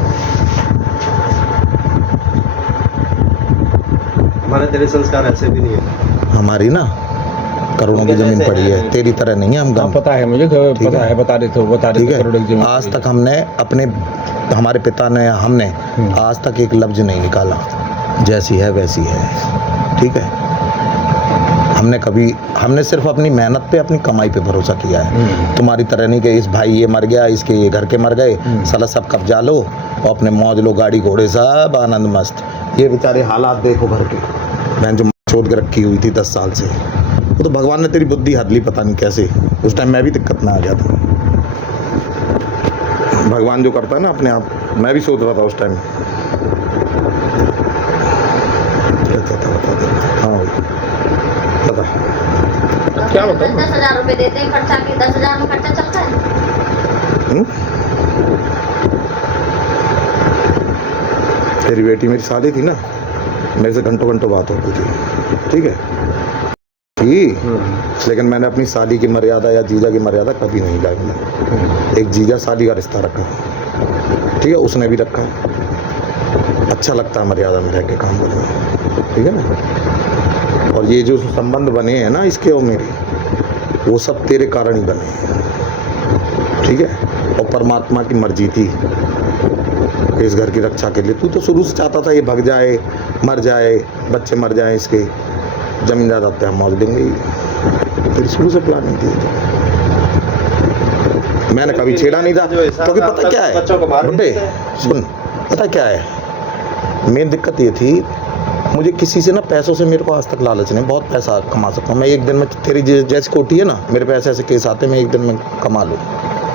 हमारे तेरे संस्कार ऐसे भी नहीं है। हमारी ना करोड़ों की जमीन पड़ी है, तेरी तरह नहीं है हम हाँ गम। पता है मुझे, ठीक पता है। है, बता रहे थे ठीक करोड़ों की है, जमीन आज पड़ी तक हमने अपने, हमारे पिता ने, हमने आज तक एक लफ्ज नहीं निकाला, जैसी है वैसी है। ठीक है, हमने सिर्फ अपनी मेहनत पे, अपनी कमाई पे भरोसा किया है। तुम्हारी तरह नहीं कि इस भाई ये मर गया, इसके ये घर के मर गए, साला सब कब्जा लो और अपने मौज लो, गाड़ी घोड़े सब आनंद मस्त। ये बेचारे हालात देखो घर के, बहन जो छोड़ के रखी हुई थी 10 साल से, वो तो भगवान ने तेरी बुद्धि हद ली, पता नहीं कैसे। उस टाइम मैं भी दिक्कत में आ गया था। भगवान जो करता है ना अपने आप, मैं भी सोच रहा था उस टाइम। क्या था बता दे। हाँ भाई बता। क्या बताऊं? 10,000 रुपए देते हैं खर्चा की, 10,000 में खर्चा चलता है। हम्म? तेरी बेटी मेरी साली थी ना, मेरे से घंटों घंटों बात होती थी। ठीक है थी, लेकिन मैंने अपनी साली की मर्यादा या जीजा की मर्यादा कभी नहीं डाली। एक जीजा साली का रिश्ता रखा, ठीक है, उसने भी रखा। अच्छा लगता है मर्यादा में रह के काम करना, ठीक है ना। और ये जो संबंध बने हैं ना इसके और मेरे, वो सब तेरे कारण ही बने हैं, ठीक है। और परमात्मा की मर्जी थी कि इस घर की रक्षा के लिए, तू तो शुरू से चाहता था ये भग जाए, मर जाए, बच्चे मर जाएं इसके, जमीन जायदाद पे हम मौज देंगे ही। तेरी शुरू से प्लानिंग थी। मैंने कभी छेड़ा नहीं था, क्योंकि पता क्या है बच्चों को मार बुड्ढे, सुन, पता क्या है, मेन दिक्कत ये थी, मुझे किसी से ना पैसों से मेरे को आज तक लालच नहीं, बहुत पैसा कमा सकता हूँ मैं एक दिन में। तेरी जैसी कोठी है ना, मेरे पे ऐसे ऐसे केस आते, मैं एक दिन में कमा लूँ,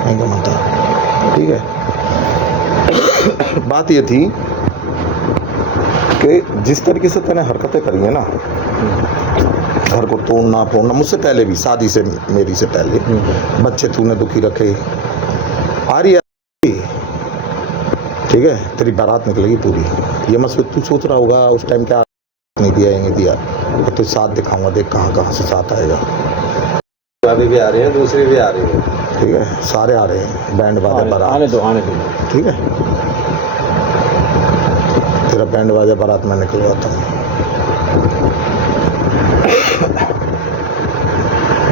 नहीं कमाता, ठीक है। बात ये थी कि जिस तरीके से तूने हरकतें करी है ना, घर को तोड़ना फोड़ना, मुझसे पहले भी, शादी से मेरी से पहले, बच्चे तूने दुखी रखे, आ रही है, ठीक है, तेरी बारात निकलेगी पूरी। ये मत सोच, तू सोच रहा होगा उस टाइम क्या नहीं दिया, ये नहीं दिया, और तुझे साथ दिखाऊंगा, देख कहाँ कहाँ से साथ आएगा। अभी भी आ रही है, दूसरी भी आ रही है, ठीक है, सारे आ रहे हैं, बैंड बाजा बारात, आने दो ठीक है। तेरा बैंड बाजा बारात में निकलवाता हूँ।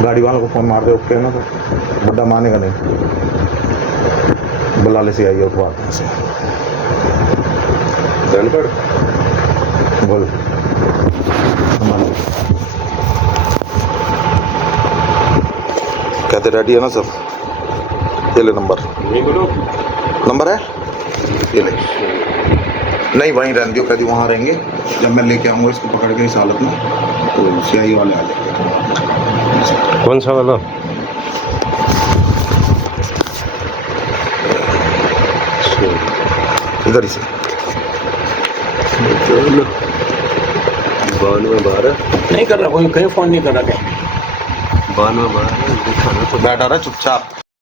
गाड़ी वालों को फोन मार दे, ओके ना, तो बुड्ढा मानेगा नहीं, बुला ले से आइए उठवा से। गणपत बोल कहते रेडी है ना सर? ये ले नंबर है, ये ले। नहीं वहीं रहने दो, कभी वहाँ रहेंगे, जब मैं लेके आऊँगा इसको पकड़ के इस हालत में तो सियाही वाले आ जाएंगे। कौन सा वाला? इधर ही से 92 नहीं कर रहा कोई, कहीं फोन नहीं कर रहा क्या? 92 बैठा रहा चुपचाप।